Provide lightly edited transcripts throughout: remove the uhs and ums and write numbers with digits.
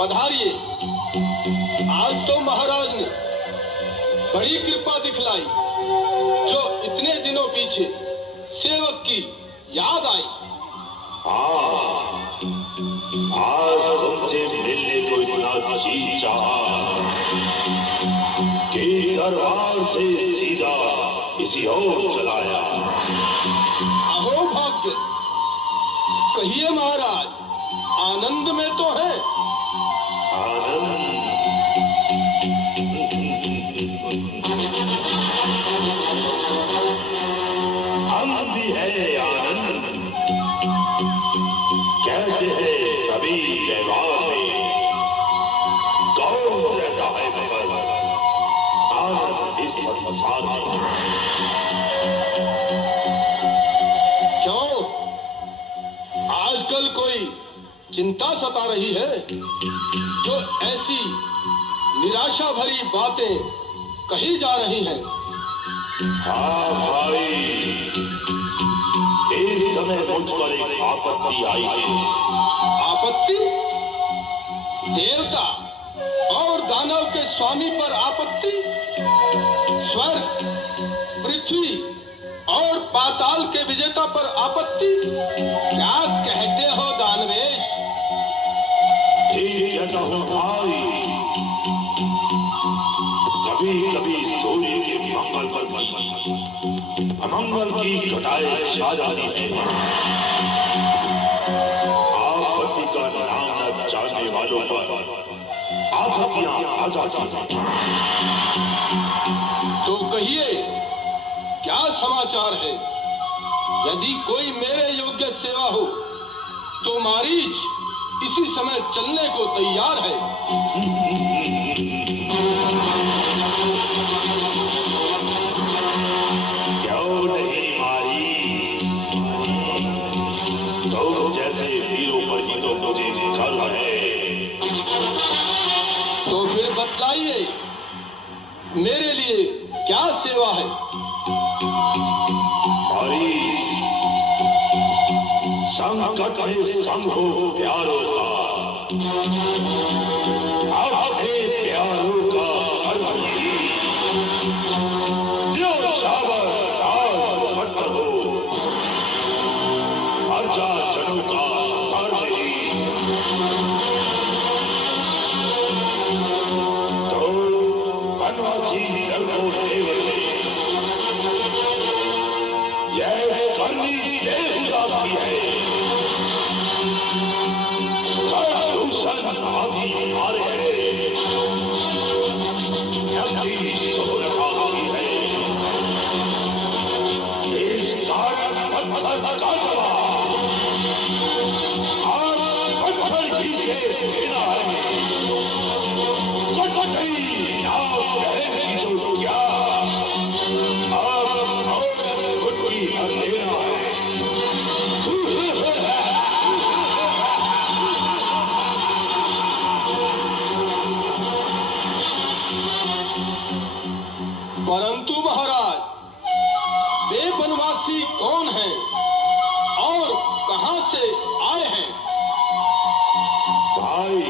पधारिए। आज तो महाराज ने बड़ी कृपा दिखलाई, जो इतने दिनों पीछे सेवक की याद आई। हाँ, आज तुमसे मिलने को इतना जी चाहा कि दरबार से सीधा किसी और चलाया। अहो भाग्य, कहिए महाराज, आनंद में तो है। आनंद? हम भी है आनंद। कहते हैं सभी व्यवहार में कौन रहता है मगर आनंद इस संसार में। क्यों, आजकल कोई चिंता सता रही है जो ऐसी निराशा भरी बातें कही जा रही हैं? हाँ भाई, इस समय मुझ पर एक आपत्ति आई है। आपत्ति? देवता और दानव के स्वामी पर आपत्ति? स्वर्ग, पृथ्वी और पाताल के विजेता पर आपत्ति? क्या कहते हो दानवेश? ठीक कहता हूँ भाई। कभी कभी सूर्य के मंगल पर भी अमंगल की घटाएं छा जाती है। आपत्ति का नाम न जानने वालों पर आपत्तियां आ जाती हैं। तो कहिए, क्या समाचार है? यदि कोई मेरे योग्य सेवा हो तो मारीच इसी समय चलने को तैयार है। क्यों नहीं मारी? तुम जैसे वीरों पर ही तो मुझे गर्व है। तो फिर बतलाइए, मेरे लिए क्या सेवा है? मारी, संकट में संग हो प्यारों का, अपने प्यारों का हर वही न्योछावर राज पत्थर हो, अर्जा जनों का हर वही। तो वनवासी लड़कों देवते यह करनी से आए हैं। भाई,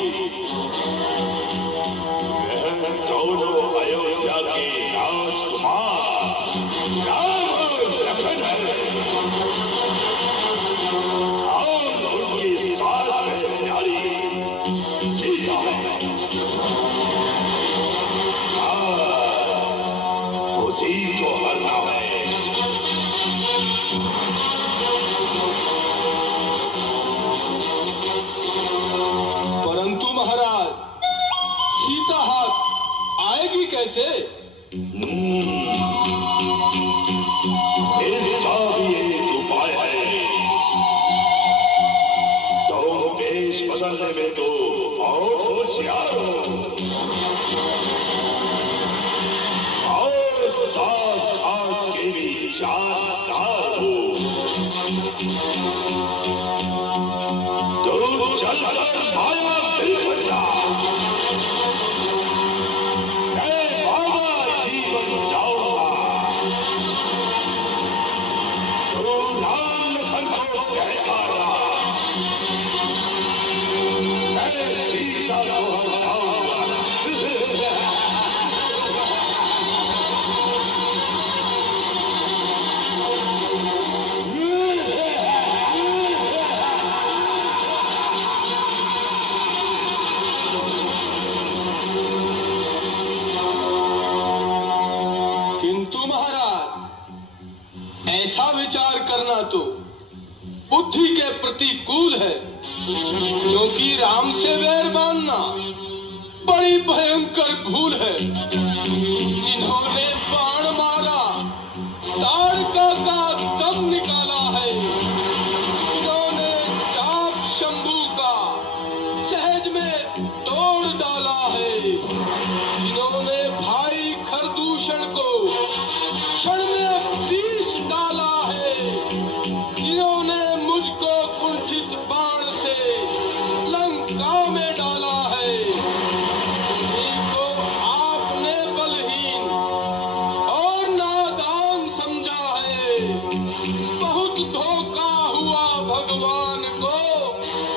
वह दोनों अयोध्या के राजकुमार राम और लखन है और उनके साथ में प्यारी सीता है। उसी को हरना है। परंतु महाराज, सीता हाथ आएगी कैसे? इसका भी एक उपाय है। तुम देश बदलने में तो बहुत होशियार हो और दाग खाट के भी जानकार हो। तुम चलकर माया बिल्कुल जा। मैं बाबा जीवन जाऊंगा। तुम राम लखन को कहता रहा। मैं सीता को हटाऊंगा। किंतु महाराज, ऐसा विचार करना तो बुद्धि के प्रतिकूल है, क्योंकि राम से वैर मानना बड़ी भयंकर भूल है। जिन्होंने बाण मारा, ताड़का का दम निकाला है, जिन्होंने चाप शंभू का सहज में तोड़ डाला है, जिन्होंने भाई खरदूषण को क्षण में पीस डाला है, जिन्होंने मुझको कुंठित बाण से लंका में डाला है, उन्हीं को आपने बलहीन और नादान समझा है। बहुत धोखा हुआ भगवान को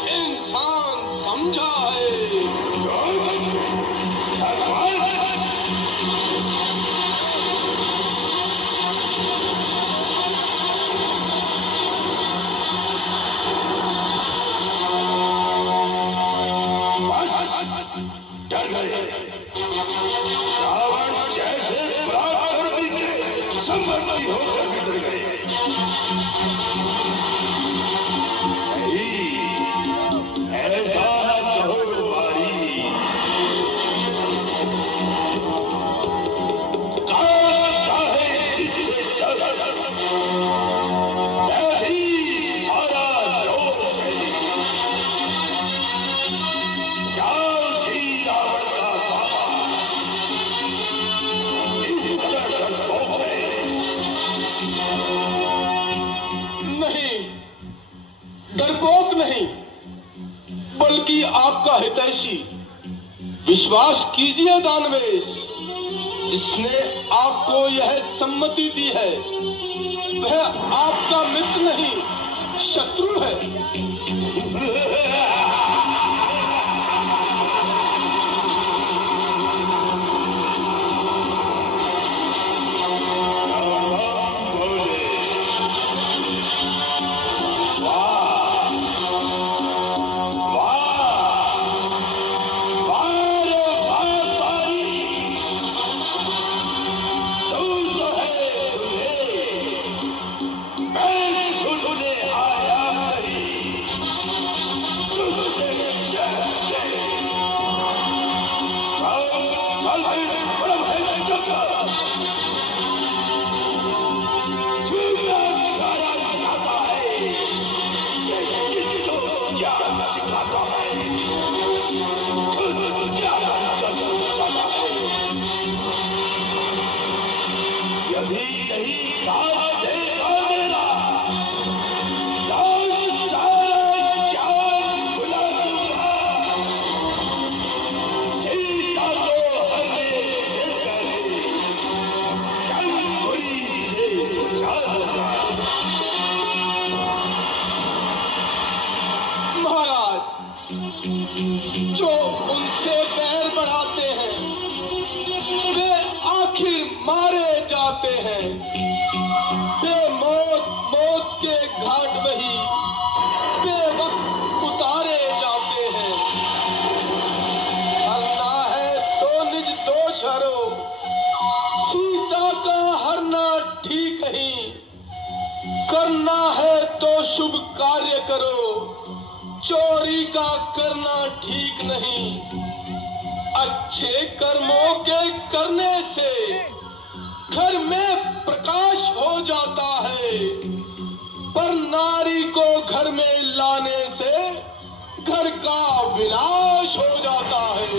इंसान समझा है। डर गए। रावण जैसे पराक्रमी के संबंधी होकर भी डर गए। नहीं, ऐसा न कहो मारी। कांता है जिससे चल नहीं सारा लोग है। क्या श्री रावण का बाबा इस तरह डरपोक है? नहीं, डरपोक नहीं, बल्कि आपका हितैषी। विश्वास कीजिए दानवेश, इसने आपको यह सम्मति दी है। वह आपका मित्र नहीं, शत्रु है। यदि कहीं साथ देगा मेरा, सीता को हरने से पहले जंगुली से बुझा दूंगा। जो उनसे बैर बढ़ाते हैं वे आखिर मारे जाते हैं। बेमौत मौत के घाट वही बेवक्त उतारे जाते हैं। हरना है तो निज दोष हरो, सीता का हरना ठीक नहीं। करना है तो शुभ कार्य करो, चोरी का करना ठीक नहीं। अच्छे कर्मों के करने से घर में प्रकाश हो जाता है, पर नारी को घर में लाने से घर का विनाश हो जाता है।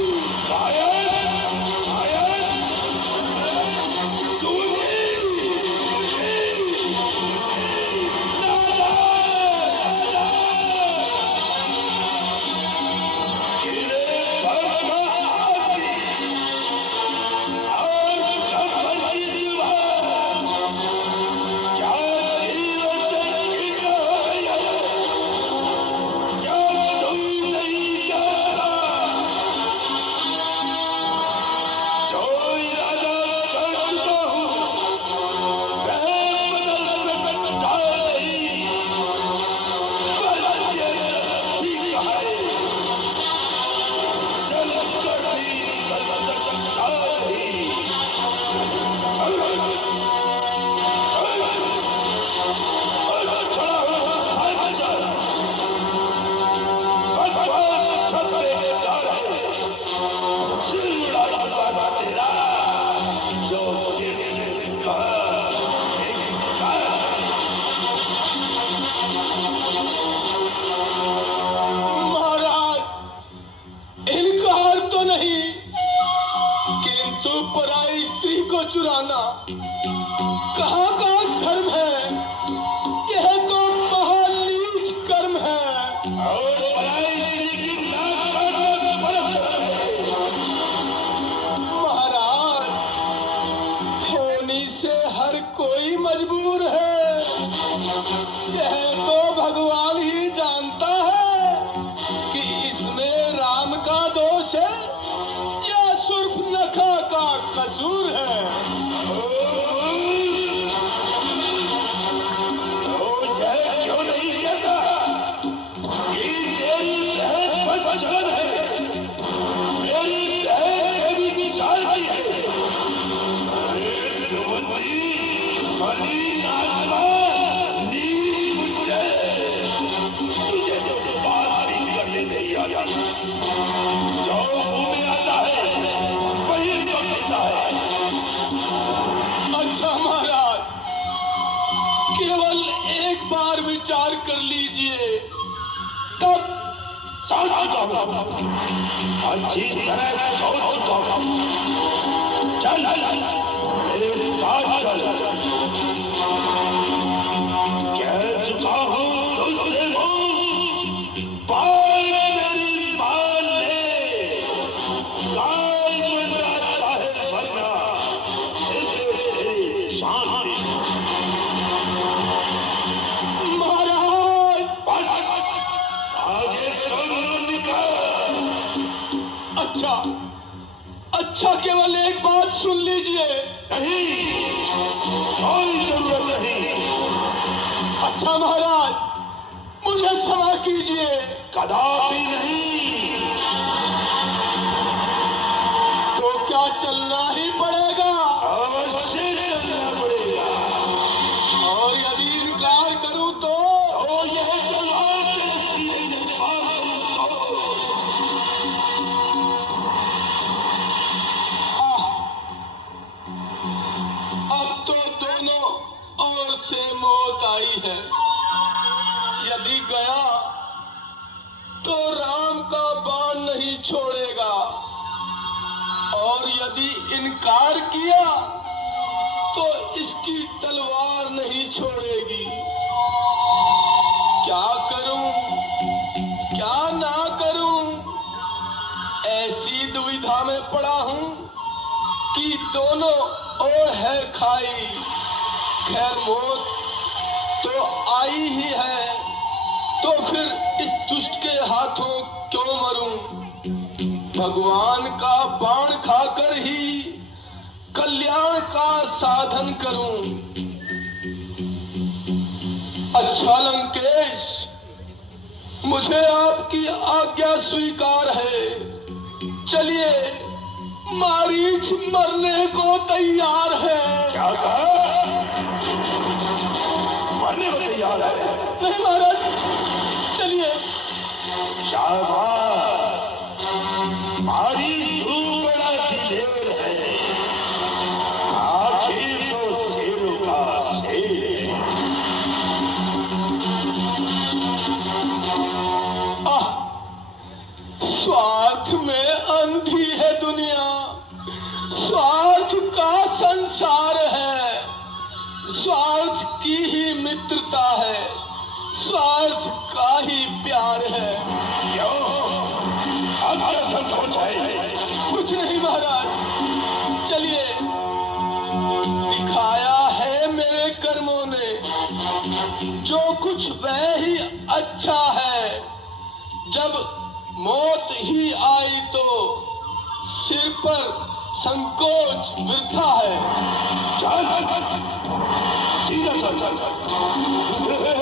चुराना कहाँ का धर्म है? यह तो महानीच कर्म है। और महाराज, होनी से हर कोई मजबूर है। यह तो भगवान ही जानता है कि इसमें राम का दोष है या सुर्पनखा का कसूर है। अच्छा महाराज, केवल एक बार विचार कर लीजिए, तब सोच चुका हूं, अच्छी तरह सोच चुका हूं। चल मेरे साथ चल, कह चुका हूं तुझसे मेरी मान ले। गाय बन जाता है वरना सिर्फ तेरी शान। महाराज, आगे सुन निकाल। अच्छा केवल एक बात सुन लीजिए। नहीं, कोई जरूरत नहीं। अच्छा महाराज, मुझे क्षमा कीजिए। कदापि नहीं। तो क्या चलना ही पड़ेगा? अवश्य चलना पड़ेगा। और यदि इनकार करूं तो यह तलवार से सीधे जवाब दो। अब तो दोनों ओर से मौत आई है। यदि गया तो राम का बाण नहीं छोड़ेगा, और यदि इनकार किया तो इसकी तलवार नहीं छोड़ेगी। क्या करूं, क्या ना करूं? ऐसी दुविधा में पड़ा हूं कि दोनों ओर है खाई। खैर मौत तो आई ही है, तो फिर इस दुष्ट के हाथों क्यों मरूं? भगवान का बाण खाकर ही कल्याण का साधन करूं। अच्छा लंकेश, मुझे आपकी आज्ञा स्वीकार है। चलिए, मारीच मरने को तैयार है। क्या कहा? मरने को तैयार है? नहीं महाराज, चलिए। शाबाश, मारी धूप बड़ा दिलेर है, आखिर तो शेरों का शेर है। स्वार्थ में अंधी है दुनिया, स्वार्थ का संसार है, स्वार्थ की ही मित्रता है, स्वार्थ का ही प्यार है। क्यों? अब क्या संकोच है? कुछ नहीं महाराज, चलिए। दिखाया है मेरे कर्मों ने, जो कुछ वह ही अच्छा है। जब मौत ही आई तो सिर पर संकोच वृथा है। चल, सीधा चल, चल, चल।